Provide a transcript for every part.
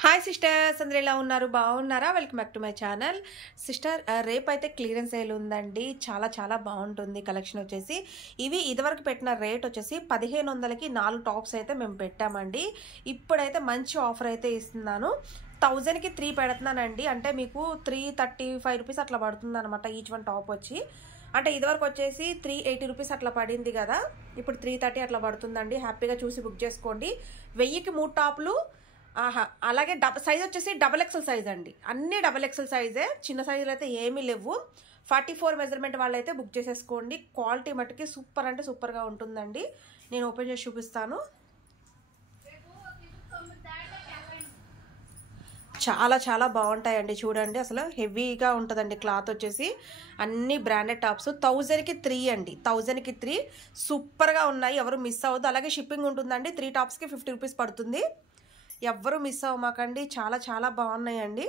Hi sisters, అందరూ ఎలా ఉన్నారు? బాగున్నారా? Welcome back to my channel. Sister, రేపు అయితే క్లియరెన్స్ సేల్ ఉందండి. చాలా చాలా బాగుంటుంది కలెక్షన్ వచ్చేసి. ఇవి ఇదివరకు పెట్టిన రేట్ వచ్చేసి 1500కి 4 టాప్స్ అయితే మేము పెట్టామండి. ఇప్పుడైతే మంచి ఆఫర్ అయితే ఇస్తున్నాను. 1000కి 3 పెడుతున్నానండి. అంటే మీకు 335 రూపీస్ అట్లా పడుతుంది అనమాట ఈచ్ వన్ టాప్ వచ్చి. అంటే ఇదివరకు వచ్చేసి 380 రూపీస్ అట్లా పడింది కదా, ఇప్పుడు 330 అట్లా పడుతుందండి. హ్యాపీగా చూసి బుక్ చేసుకోండి. 1000కి 3 టాపులు. అలాగే సైజ్ వచ్చేసి XXL సైజ్ అండి. అన్ని XXL సైజే, చిన్న సైజులు అయితే ఏమీ లేవు. 44 మెజర్మెంట్ వాళ్ళు అయితే బుక్ చేసేసుకోండి. క్వాలిటీ మట్టుకి సూపర్ అంటే సూపర్గా ఉంటుందండి. నేను ఓపెన్ చేసి చూపిస్తాను. చాలా చాలా బాగుంటాయండి. చూడండి, అసలు హెవీగా ఉంటుందండి క్లాత్ వచ్చేసి. అన్ని బ్రాండెడ్ టాప్స్. 1000కి 3 అండి. 1000కి 3 సూపర్గా ఉన్నాయి. ఎవరు మిస్ అవ్వద్దు. అలాగే షిప్పింగ్ ఉంటుందండి. 3 టాప్స్కి 50 రూపీస్ పడుతుంది. ఎవ్వరూ మిస్ అవ్వమాకండి. చాలా చాలా బాగున్నాయండి.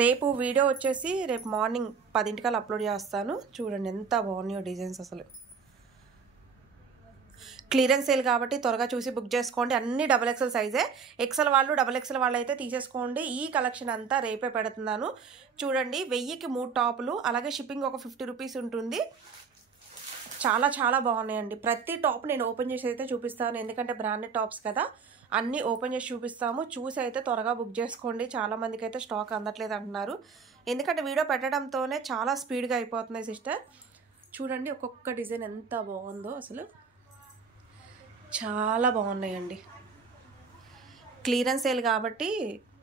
రేపు వీడియో వచ్చేసి రేపు మార్నింగ్ 10ంటికల్లా అప్లోడ్ చేస్తాను. చూడండి ఎంత బాగున్నాయో డిజైన్స్. అసలు క్లియరెన్స్ సేల్ కాబట్టి త్వరగా చూసి బుక్ చేసుకోండి. అన్ని XXL సైజే. ఎక్సెల్ వాళ్ళు XXL వాళ్ళు అయితే తీసేసుకోండి. ఈ కలెక్షన్ అంతా రేపే పెడుతున్నాను. చూడండి, 1000కి 3 టాపులు. అలాగే షిప్పింగ్ ఒక 50 రూపీస్ ఉంటుంది. చాలా చాలా బాగున్నాయండి. ప్రతి టాప్ నేను ఓపెన్ చేసి అయితే చూపిస్తాను, ఎందుకంటే బ్రాండెడ్ టాప్స్ కదా, అన్నీ ఓపెన్ చేసి చూపిస్తాము. చూసి అయితే త్వరగా బుక్ చేసుకోండి. చాలా మందికి అయితే స్టాక్ అందట్లేదు అంటున్నారు, ఎందుకంటే వీడియో పెట్టడంతోనే చాలా స్పీడ్గా అయిపోతున్నాయి సిస్టర్. చూడండి ఒక్కొక్క డిజైన్ ఎంత బాగుందో. అసలు చాలా బాగున్నాయండి. క్లియరెన్స్ సేల్ కాబట్టి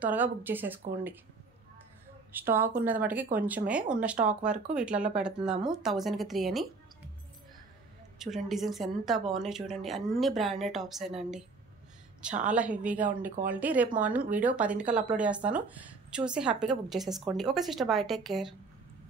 త్వరగా బుక్ చేసేసుకోండి. స్టాక్ ఉన్నది మటుకి కొంచెమే, ఉన్న స్టాక్ వరకు వీటిలలో పెడుతున్నాము. 1000కి 3 అని. చూడండి డిజైన్స్ ఎంత బాగున్నాయి. చూడండి అన్ని బ్రాండెడ్ టాప్సేనండి. చాలా హెవీగా ఉంది క్వాలిటీ. రేపు మార్నింగ్ వీడియో 10ంటికల్లా అప్లోడ్ చేస్తాను. చూసి హ్యాపీగా బుక్ చేసేసుకోండి. Okay sister, bye, take care.